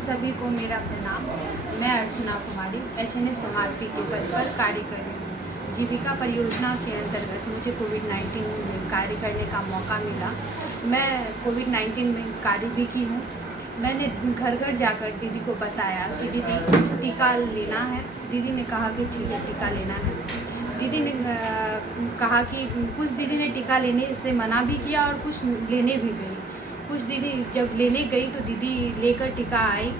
सभी को मेरा प्रणाम। मैं अर्चना कुमारी HNS MRP के पद पर कार्य कर रही हूँ। जीविका परियोजना के अंतर्गत मुझे कोविड-19 में कार्य करने का मौका मिला। मैं कोविड-19 में कार्य भी की हूँ। मैंने घर घर जाकर दीदी को बताया कि दीदी टीका लेना है। दीदी ने कहा कि ठीक है, टीका लेना है। दीदी ने कहा कि कुछ दीदी ने टीका लेने से मना भी किया और कुछ लेने भी गई। कुछ दीदी जब लेने गई तो दीदी लेकर टीका आई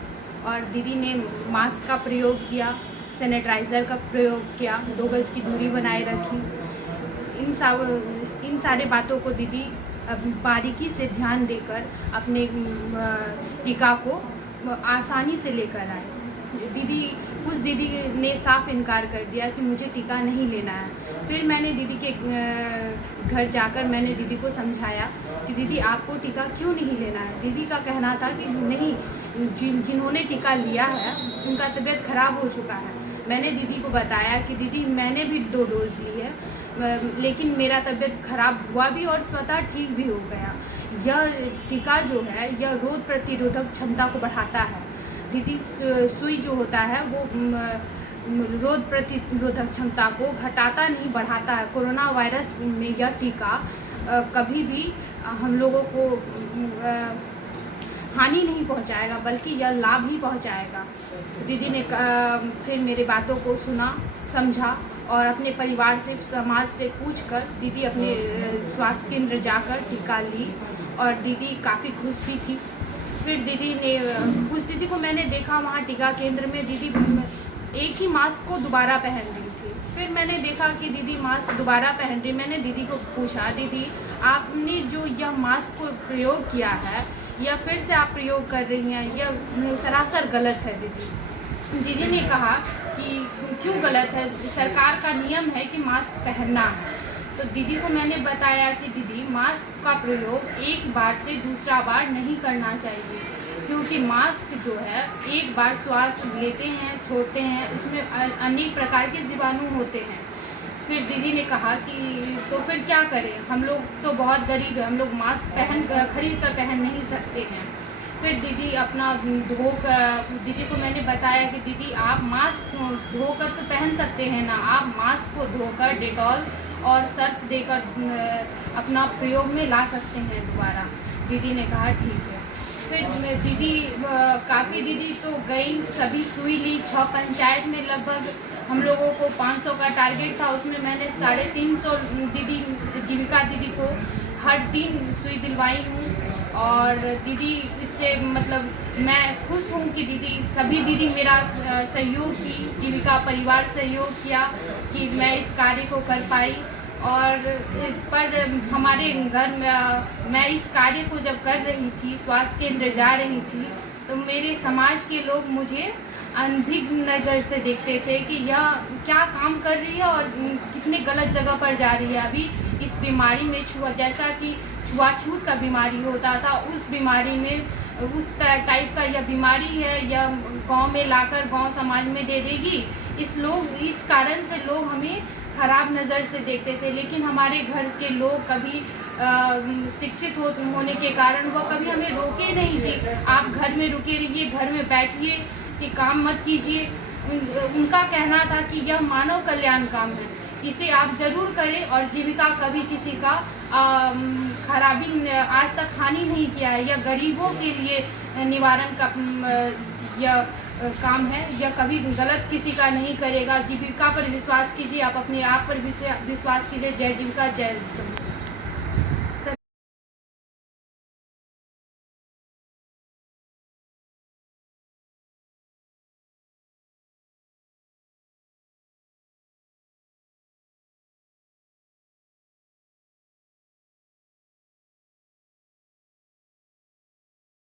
और दीदी ने मास्क का प्रयोग किया, सैनिटाइज़र का प्रयोग किया, 2 गज की दूरी बनाए रखी। इन सारे बातों को दीदी बारीकी से ध्यान देकर अपने टीका को आसानी से लेकर आए। कुछ दीदी ने साफ इनकार कर दिया कि मुझे टीका नहीं लेना है। फिर मैंने दीदी के घर जाकर मैंने दीदी को समझाया कि दीदी आपको टीका क्यों नहीं लेना है। दीदी का कहना था कि नहीं, जिन्होंने टीका लिया है उनका तबीयत खराब हो चुका है। मैंने दीदी को बताया कि दीदी मैंने भी 2 डोज ली है, लेकिन मेरा तबीयत खराब हुआ भी और स्वतः ठीक भी हो गया। यह टीका जो है यह रोग प्रतिरोधक क्षमता को बढ़ाता है। दीदी सुई जो होता है वो रोग प्रतिरोधक क्षमता को घटाता नहीं, बढ़ाता है। कोरोना वायरस में यह टीका कभी भी हम लोगों को हानि नहीं पहुंचाएगा, बल्कि यह लाभ ही पहुंचाएगा। दीदी ने फिर मेरे बातों को सुना, समझा और अपने परिवार से, समाज से पूछकर दीदी अपने स्वास्थ्य केंद्र जाकर टीका ली और दीदी काफ़ी खुश भी थी। फिर दीदी ने कुछ दीदी को मैंने देखा वहाँ टीका केंद्र में दीदी एक ही मास्क को दोबारा पहन रही थी। फिर मैंने देखा कि दीदी मास्क दोबारा पहन रही। मैंने दीदी को पूछा, दीदी आपने जो यह मास्क को प्रयोग किया है या फिर से आप प्रयोग कर रही हैं, यह सरासर गलत है। दीदी ने कहा कि क्यों गलत है, सरकार का नियम है कि मास्क पहनना है। तो दीदी को मैंने बताया कि दीदी मास्क का प्रयोग एक बार से दूसरा बार नहीं करना चाहिए, क्योंकि मास्क जो है एक बार श्वास लेते हैं, छोड़ते हैं, उसमें अनेक प्रकार के जीवाणु होते हैं। फिर दीदी ने कहा कि तो फिर क्या करें, हम लोग तो बहुत गरीब हैं, हम लोग मास्क खरीद कर पहन नहीं सकते हैं। फिर दीदी अपना दीदी को मैंने बताया कि दीदी आप मास्क धोकर तो पहन सकते हैं ना, आप मास्क को धोकर डेटॉल और सर्फ देकर अपना प्रयोग में ला सकते हैं दोबारा। दीदी ने कहा ठीक है। फिर दीदी काफ़ी दीदी तो गई, सभी सुई ली। 6 पंचायत में लगभग हम लोगों को 500 का टारगेट था, उसमें मैंने 350 दीदी जीविका दीदी को हर 3 सुई दिलवाई हूँ। और दीदी इससे मतलब मैं खुश हूँ कि दीदी सभी दीदी मेरा सहयोग की, जीविका परिवार सहयोग किया कि मैं इस कार्य को कर पाई। और पर हमारे घर में मैं इस कार्य को जब कर रही थी, स्वास्थ्य केंद्र जा रही थी, तो मेरे समाज के लोग मुझे अनभिज्ञ नज़र से देखते थे कि यह क्या काम कर रही है और कितने गलत जगह पर जा रही है। अभी इस बीमारी में जैसा कि छुआछूत का बीमारी होता था, उस बीमारी में उस टाइप का यह बीमारी है, यह गांव में लाकर गांव समाज में दे देगी। इस कारण से लोग हमें खराब नज़र से देखते थे। लेकिन हमारे घर के लोग कभी शिक्षित होने के कारण वह कभी हमें रोके नहीं थे। आप घर में रुके रहिए, घर में बैठिए, कि काम मत कीजिए। उनका कहना था कि यह मानव कल्याण काम है, इसे आप जरूर करें। और जीविका कभी किसी का खराबी आज तक हानि नहीं किया है। यह गरीबों के लिए निवारण का यह काम है, यह कभी गलत किसी का नहीं करेगा। जीविका पर विश्वास कीजिए, आप अपने आप पर विश्वास कीजिए। जय जीविका, जय